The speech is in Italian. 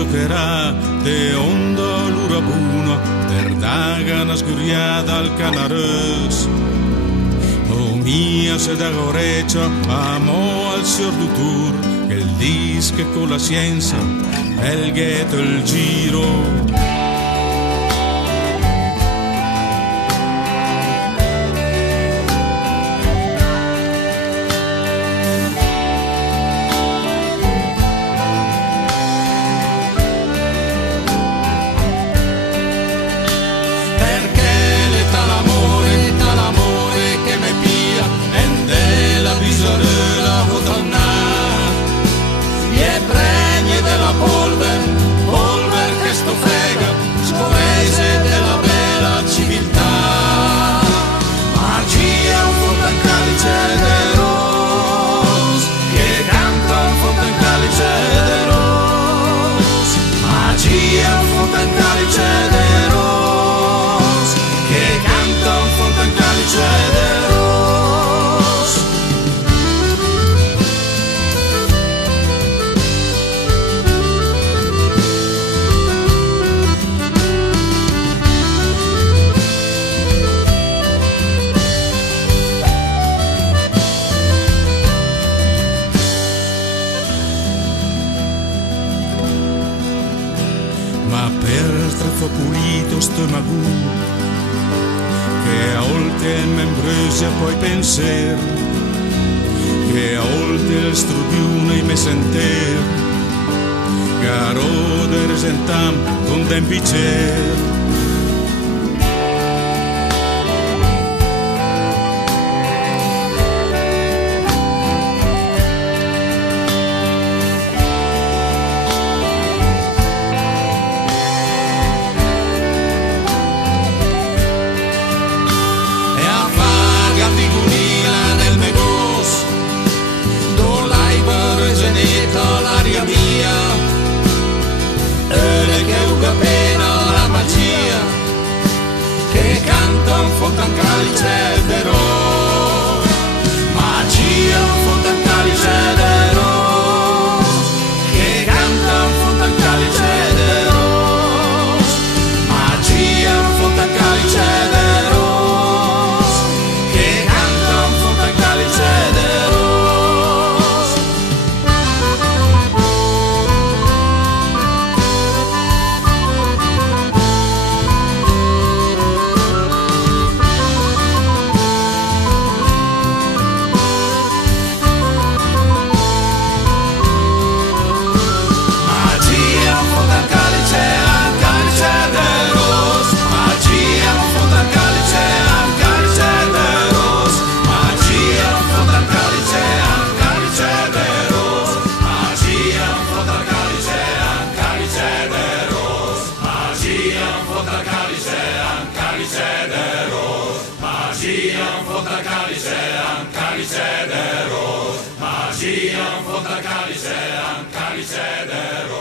giocherà de onda l'urabuno der daga na sguriada al canarës. O mia se da gorecha amo al signor Dutour che il disque con la scienza el ghetto il giro. Polver che sto frega, scorrese della bella civiltà. Magia un fondo in calice de ros, che canta un fondo in calice de ros. Magia un fondo in calice de ros, che canta un fondo in calice de ros. Ma per trafo pulito stomaco che a volte il membrosia poi penser che a volte il strubiune i me senter caro de resentam con tempicer. L'aria mia, e che uga pena la magia, che canta un fontan calice de ros, magia un fontan calice de ros, che canta un fontan calice de ros, magia un fontan calice de ros, che canta un fontan calice de ros. Magia un fonta calice, un calice de ros. Magia un fonta calice, un calice de ros.